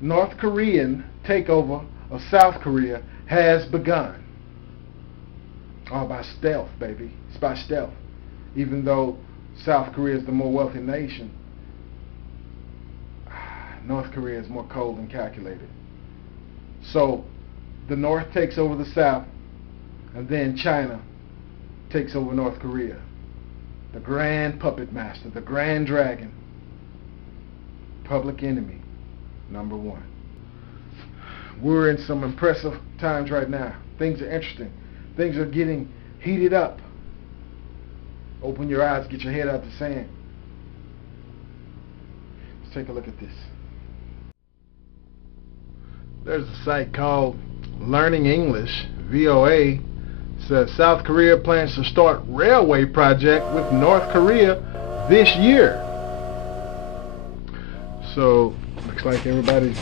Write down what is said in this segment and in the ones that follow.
North Korean takeover of South Korea has begun. All by stealth, baby. It's by stealth. Even though South Korea is the more wealthy nation, North Korea is more cold and calculated. So the North takes over the South, and then China takes over North Korea. The grand puppet master, the grand dragon, public enemy number one. We're in some impressive times right now. Things are interesting. Things are getting heated up. Open your eyes, get your head out the sand. Let's take a look at this. There's a site called Learning English. VOA says South Korea plans to start railway project with North Korea this year. So looks like everybody's,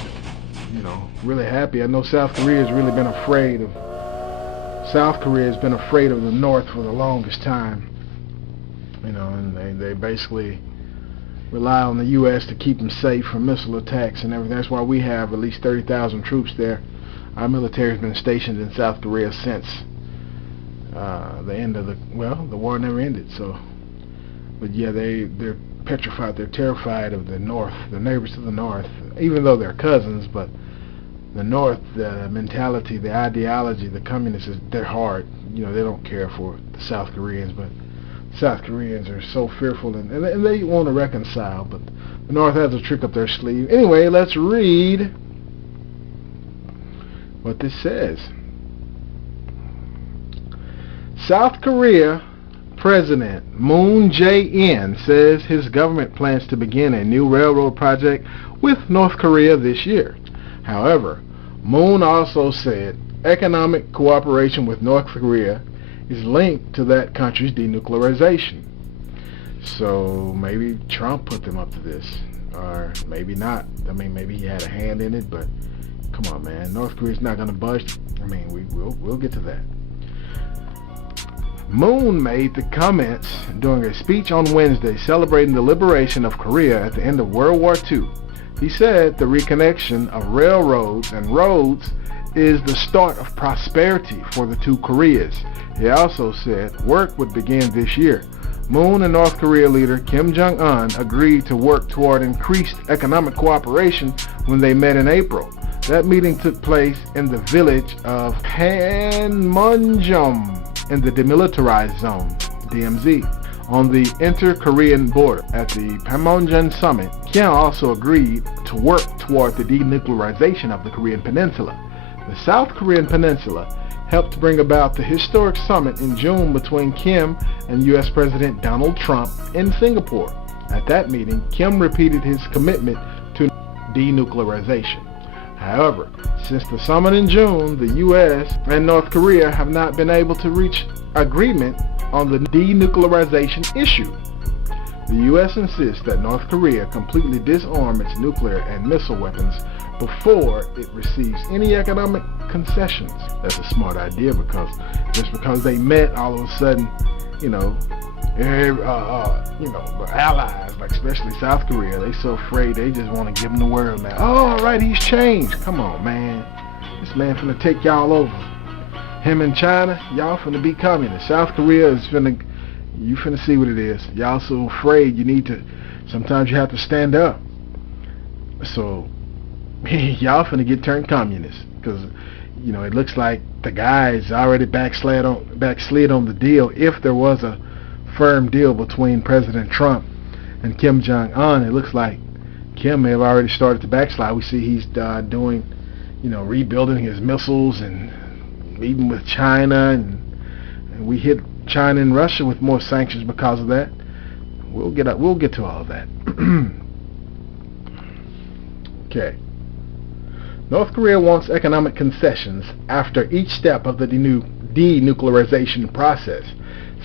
really happy. I know South Korea has really been afraid of the North for the longest time. And they basically rely on the U.S. to keep them safe from missile attacks and everything. That's why we have at least 30,000 troops there. Our military has been stationed in South Korea since the end of the war never ended. So, but yeah, they're petrified. They're terrified of the North, the neighbors to the North, even though they're cousins. But the North, the mentality, the ideology, the communists, they're hard. They don't care for the South Koreans, but South Koreans are so fearful, and they want to reconcile, but the North has a trick up their sleeve. Anyway, let's read what this says. South Korea President Moon Jae-in says his government plans to begin a new railroad project with North Korea this year. However, Moon also said economic cooperation with North Korea is linked to that country's denuclearization. So maybe Trump put them up to this, or maybe not. Maybe he had a hand in it, but come on, man. North Korea's not going to budge. We'll get to that. Moon made the comments during a speech on Wednesday celebrating the liberation of Korea at the end of World War II. He said the reconnection of railroads and roads is the start of prosperity for the two Koreas. He also said work would begin this year. Moon and North Korea leader Kim Jong-un agreed to work toward increased economic cooperation when they met in April. That meeting took place in the village of Panmunjom in the demilitarized zone, DMZ, on the inter-Korean border. At the Panmunjom summit, Kim also agreed to work toward the denuclearization of the Korean peninsula. The South Korean peninsula helped bring about the historic summit in June between Kim and U.S. President Donald Trump in Singapore. At that meeting, Kim repeated his commitment to denuclearization. However, since the summit in June, the U.S. and North Korea have not been able to reach agreement on the denuclearization issue. The U.S. insists that North Korea completely disarm its nuclear and missile weapons before it receives any economic concessions. That's a smart idea, because just because they met, all of a sudden, the allies, like especially South Korea, they so afraid they just want to give them the world now. Oh, all right, he's changed. Come on, man. This man finna take y'all over. Him and China, y'all finna be communists. South Korea is you finna see what it is. Y'all so afraid sometimes you have to stand up. So, y'all finna get turned communist, because, it looks like the guys already backslid on the deal. If there was a firm deal between President Trump and Kim Jong-un, it looks like Kim may have already started to backslide. We see he's doing, rebuilding his missiles and meeting with China, and we hit China and Russia with more sanctions because of that. We'll get to all of that. Okay. North Korea wants economic concessions after each step of the denuclearization process.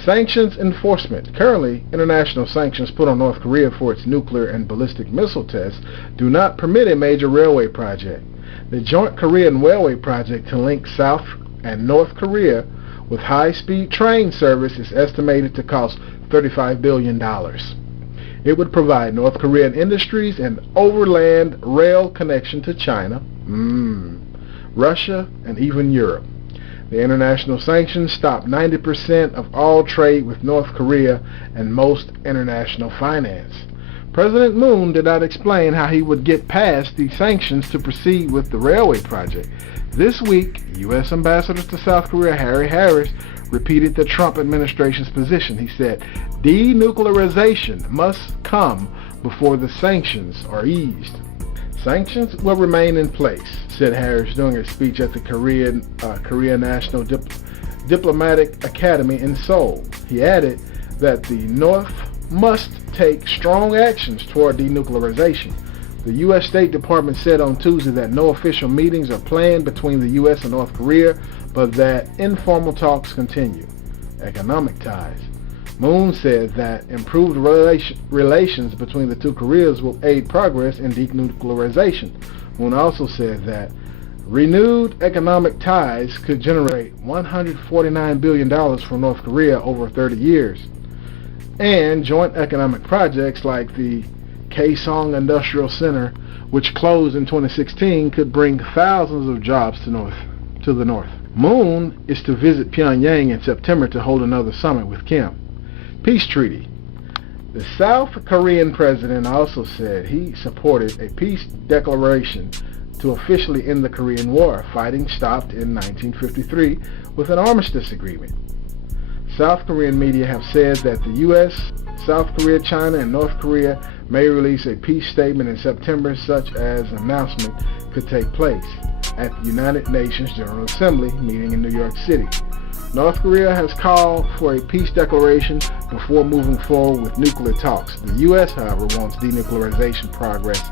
Sanctions enforcement. Currently, international sanctions put on North Korea for its nuclear and ballistic missile tests do not permit a major railway project. The joint Korean railway project to link South and North Korea with high-speed train service is estimated to cost $35 billion. It would provide North Korean industries an overland rail connection to China, Russia, and even Europe. The international sanctions stop 90% of all trade with North Korea and most international finance. President Moon did not explain how he would get past these sanctions to proceed with the railway project. This week, U.S. Ambassador to South Korea Harry Harris repeated the Trump administration's position. He said, denuclearization must come before the sanctions are eased. Sanctions will remain in place, said Harris during a speech at the Korea National Diplomatic Academy in Seoul. He added that the North must take strong actions toward denuclearization. The U.S. State Department said on Tuesday that no official meetings are planned between the U.S. and North Korea, but that informal talks continue. Economic ties. Moon said that improved relations between the two Koreas will aid progress in denuclearization. Moon also said that renewed economic ties could generate $149 billion from North Korea over 30 years. And joint economic projects like the Kaesong Industrial Center, which closed in 2016, could bring thousands of jobs to the north. Moon is to visit Pyongyang in September to hold another summit with Kim. Peace treaty. The South Korean president also said he supported a peace declaration to officially end the Korean War. Fighting stopped in 1953 with an armistice agreement. South Korean media have said that the U.S., South Korea, China, and North Korea may release a peace statement in September. Such as announcement could take place at the United Nations General Assembly meeting in New York City. North Korea has called for a peace declaration before moving forward with nuclear talks. The U.S., however, wants denuclearization progress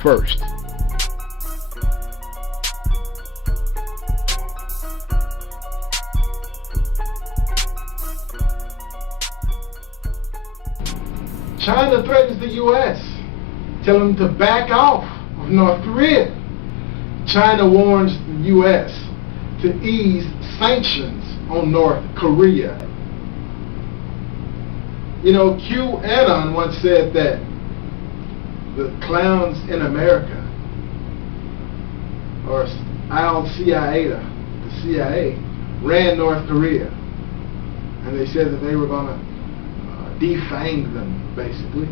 first. China threatens the U.S., telling them to back off of North Korea. China warns the U.S. to ease sanctions on North Korea. You know, QAnon once said that the clowns in America, or Al-Qaeda, the CIA, ran North Korea. And they said that they were going to defang them, basically.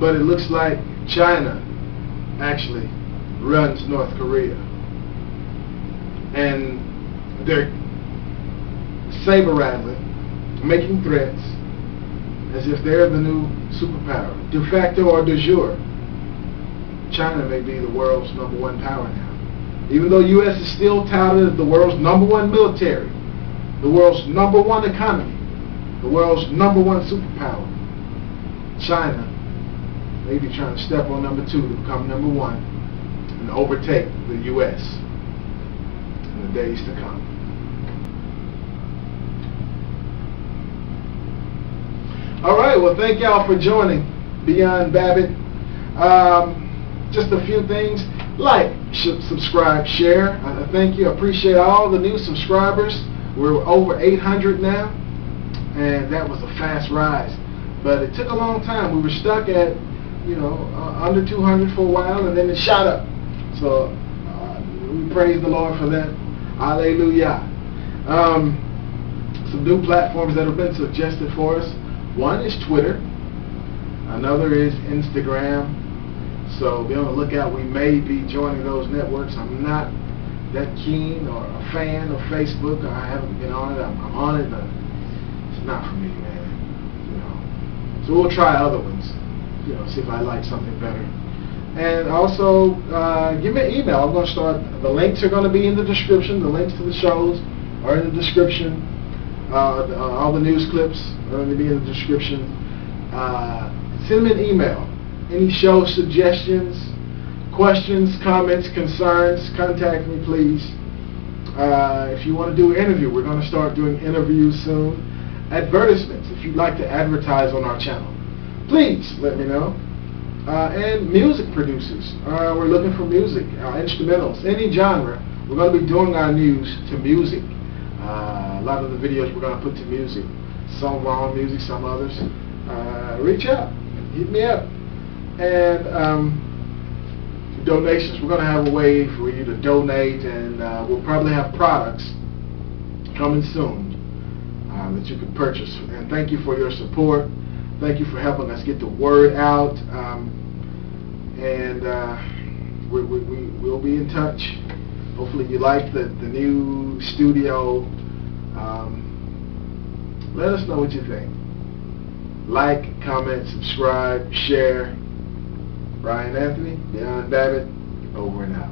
But it looks like China actually runs North Korea. And they're saber-rattling, making threats as if they're the new superpower. De facto or de jure, China may be the world's #1 power now. Even though U.S. is still touted as the world's #1 military, the world's #1 economy, the world's #1 superpower, China may be trying to step on #2 to become #1 and overtake the U.S. in the days to come. All right, well, thank y'all for joining Beyond Babbitt. Just a few things. Like, subscribe, share. Thank you. I appreciate all the new subscribers. We're over 800 now, and that was a fast rise. But it took a long time. We were stuck at, under 200 for a while, and then it shot up. So we praise the Lord for that. Hallelujah. Some new platforms that have been suggested for us. One is Twitter. Another is Instagram. So be on the lookout. We may be joining those networks. I'm not that keen or a fan of Facebook. I haven't been on it. I'm on it, but it's not for me, man. So we'll try other ones. See if I like something better. And also, give me an email. I'm going to start. The links are going to be in the description. The links to the shows are in the description. All the news clips are going to be in the description. Send me an email. Any show suggestions, questions, comments, concerns, contact me, please. If you want to do an interview, we're going to start doing interviews soon. Advertisements, if you'd like to advertise on our channel, please let me know. And music producers, we're looking for music, instrumentals, any genre. We're going to be doing our news to music. A lot of the videos we're going to put to music. Some of our own music, some others. Reach out, hit me up. And donations, we're going to have a way for you to donate, and we'll probably have products coming soon that you can purchase. And thank you for your support. Thank you for helping us get the word out. We'll be in touch. Hopefully you like the new studio. Let us know what you think. Like, comment, subscribe, share. Brian Anthony, Beyond Babbitt, over and out.